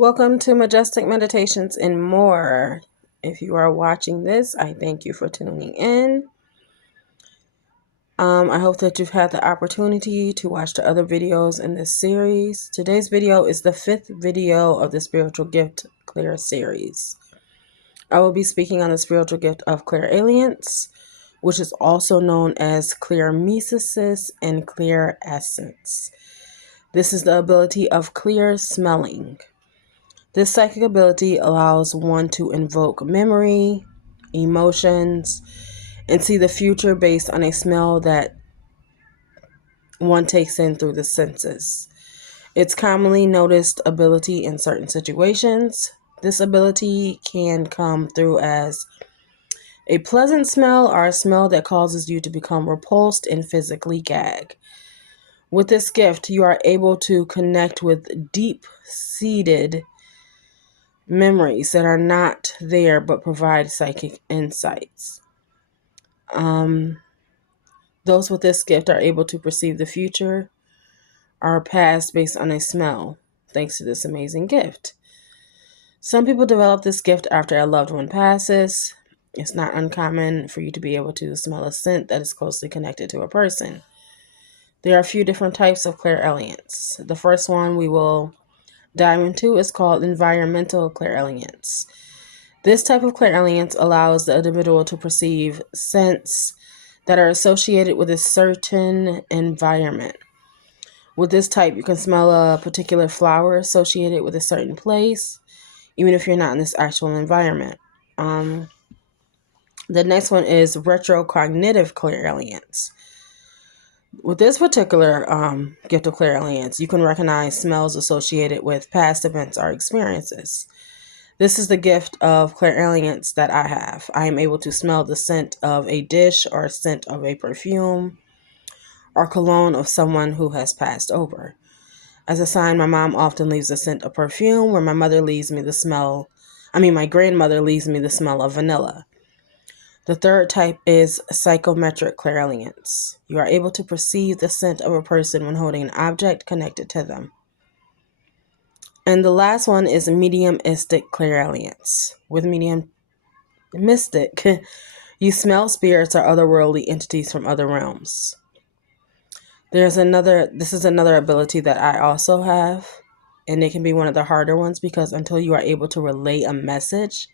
Welcome to Majestic Meditations and More. If you are watching this, I thank you for tuning in. I hope that you've had the opportunity to watch the other videos in this series. Today's video is the 5th video of the Spiritual Gift Clair series. I will be speaking on the spiritual gift of Clairalience, which is also known as Clairmesis and Clairessence. This is the ability of clear smelling. This psychic ability allows one to invoke memory, emotions, and see the future based on a smell that one takes in through the senses. It's commonly noticed ability in certain situations. This ability can come through as a pleasant smell or a smell that causes you to become repulsed and physically gag. With this gift, you are able to connect with deep-seated memories that are not there but provide psychic insights. Those with this gift are able to perceive the future or past based on a smell, thanks to this amazing gift. Some people develop this gift after a loved one passes. It's not uncommon for you to be able to smell a scent that is closely connected to a person. There are a few different types of clairalience. The first one we will dive into is called environmental clairalience. This type of clairalience allows the individual to perceive scents that are associated with a certain environment. With this type, you can smell a particular flower associated with a certain place, even if you're not in this actual environment. The next one is retrocognitive clairalience. With this particular gift of clairalience, you can recognize smells associated with past events or experiences. This is the gift of clairalience that I have. I am able to smell the scent of a dish or scent of a perfume or cologne of someone who has passed over. As a sign, my mom often leaves a scent of perfume, where my grandmother leaves me the smell of vanilla. The third type is psychometric clairalience. You are able to perceive the scent of a person when holding an object connected to them. And the last one is mediumistic clairalience. With mediumistic, you smell spirits or otherworldly entities from other realms. This is another ability that I also have, and it can be one of the harder ones because until you are able to relay a message,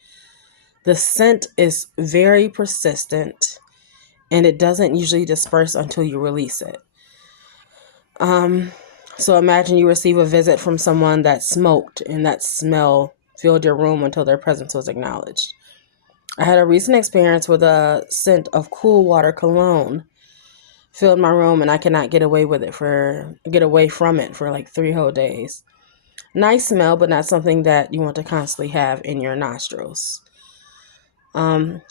the scent is very persistent and it doesn't usually disperse until you release it. So imagine you receive a visit from someone that smoked and that smell filled your room until their presence was acknowledged. I had a recent experience with a scent of cool water cologne filled my room and I could not get away from it for like 3 whole days. Nice smell, but not something that you want to constantly have in your nostrils.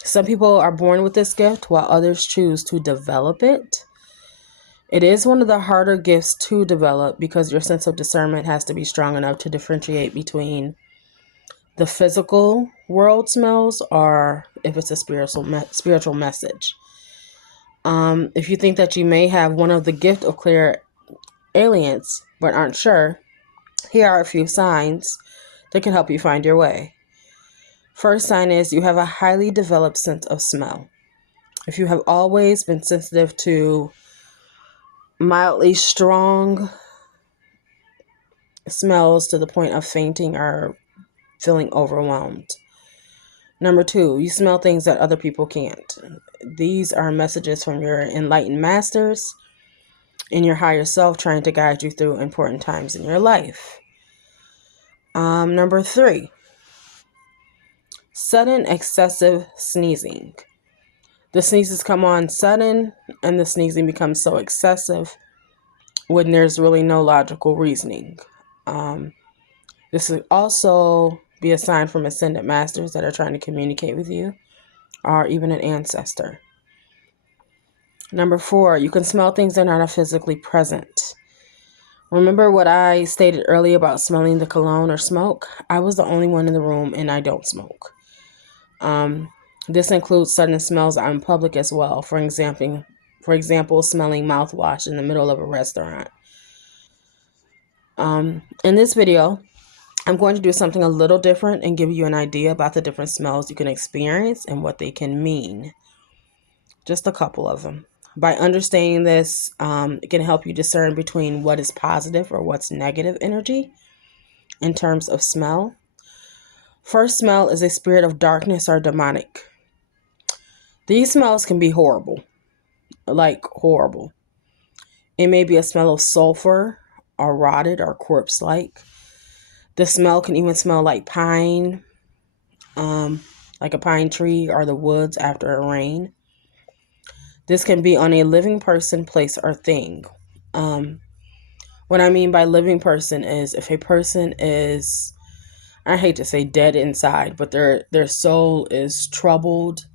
Some people are born with this gift while others choose to develop it. It is one of the harder gifts to develop because your sense of discernment has to be strong enough to differentiate between the physical world smells or if it's a spiritual message. If you think that you may have one of the gift of clairalience but aren't sure, here are a few signs that can help you find your way. First sign is you have a highly developed sense of smell. If you have always been sensitive to mildly strong smells to the point of fainting or feeling overwhelmed. Number 2, you smell things that other people can't. These are messages from your enlightened masters and your higher self trying to guide you through important times in your life. Number 3, sudden excessive sneezing. The sneezes come on sudden and the sneezing becomes so excessive when there's really no logical reasoning. This would also be a sign from ascended masters that are trying to communicate with you or even an ancestor. Number 4, you can smell things that are not physically present. Remember what I stated earlier about smelling the cologne or smoke? I was the only one in the room and I don't smoke. This includes sudden smells out in public as well. For example, smelling mouthwash in the middle of a restaurant. In this video, I'm going to do something a little different and give you an idea about the different smells you can experience and what they can mean. Just a couple of them. By understanding this, it can help you discern between what is positive or what's negative energy in terms of smell. First smell is a spirit of darkness or demonic. These smells can be horrible, like horrible. It may be a smell of sulfur or rotted or corpse-like. The smell can even smell like pine, like a pine tree or the woods after a rain. This can be on a living person, place, or thing. What I mean by living person is if a person is, I hate to say dead inside, but their soul is troubled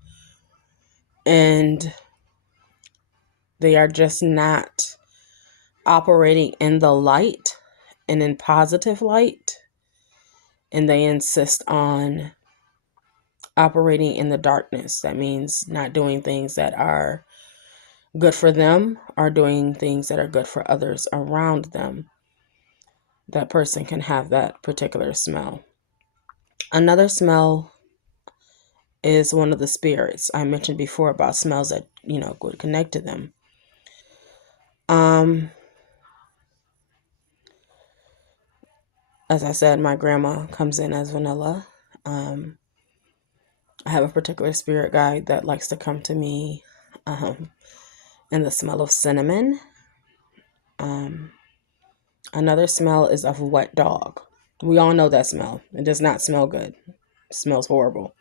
and they are just not operating in the light and in positive light, and they insist on operating in the darkness. That means not doing things that are good for them or doing things that are good for others around them. That person can have that particular smell. Another smell is one of the spirits. I mentioned before about smells that, would connect to them. As I said, my grandma comes in as vanilla. I have a particular spirit guide that likes to come to me in the smell of cinnamon. Another smell is of wet dog. We all know that smell. It does not smell good. It smells horrible.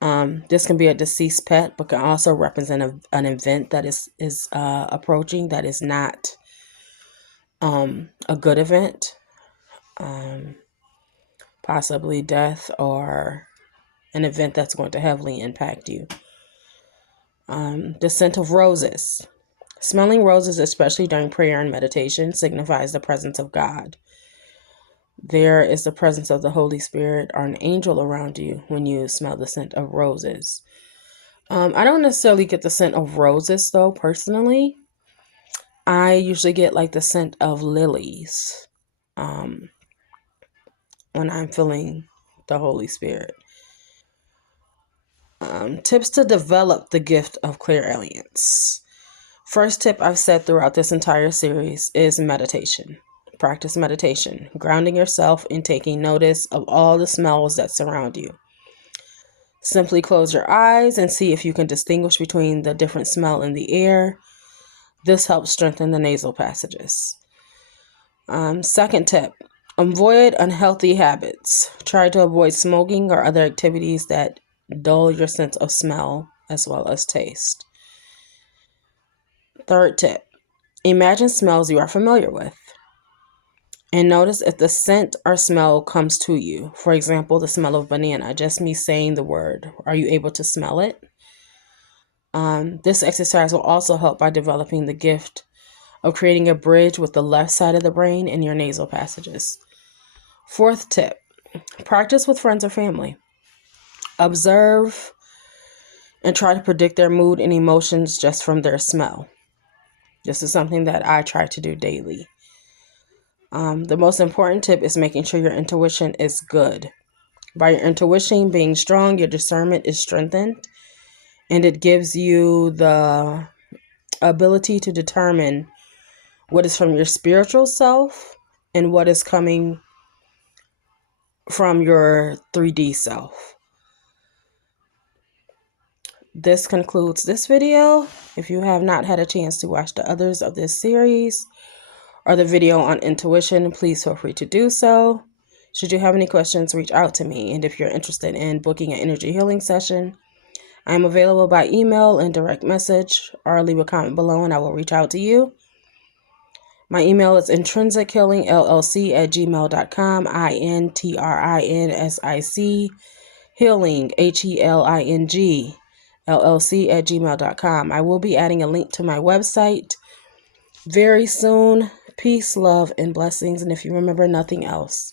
This can be a deceased pet, but can also represent an event that is approaching that is not a good event, possibly death or an event that's going to heavily impact you. The scent of roses. Smelling roses, especially during prayer and meditation, signifies the presence of God. There is the presence of the Holy Spirit or an angel around you when you smell the scent of roses. I don't necessarily get the scent of roses, though, personally. I usually get like the scent of lilies when I'm feeling the Holy Spirit. Tips to develop the gift of clairalience. First tip I've said throughout this entire series is meditation. Practice meditation, grounding yourself and taking notice of all the smells that surround you. Simply close your eyes and see if you can distinguish between the different smell in the air. This helps strengthen the nasal passages. Second tip, avoid unhealthy habits. Try to avoid smoking or other activities that dull your sense of smell as well as taste. Third tip, imagine smells you are familiar with and notice if the scent or smell comes to you. For example, the smell of banana, just me saying the word. Are you able to smell it? This exercise will also help by developing the gift of creating a bridge with the left side of the brain and your nasal passages. Fourth tip, practice with friends or family. Observe and try to predict their mood and emotions just from their smell. This is something that I try to do daily. The most important tip is making sure your intuition is good. By your intuition being strong, your discernment is strengthened, and it gives you the ability to determine what is from your spiritual self and what is coming from your 3D self. This concludes this video. If you have not had a chance to watch the others of this series or the video on intuition, please feel free to do so. Should you have any questions, reach out to me. And if you're interested in booking an energy healing session, I am available by email and direct message, or leave a comment below and I will reach out to you. My email is intrinsichealingllc@gmail.com, INTRINSIC healing, HELING, LLC@gmail.com. I will be adding a link to my website very soon. Peace, love, and blessings. And if you remember nothing else,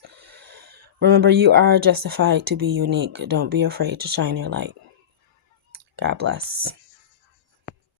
remember you are justified to be unique. Don't be afraid to shine your light. God bless.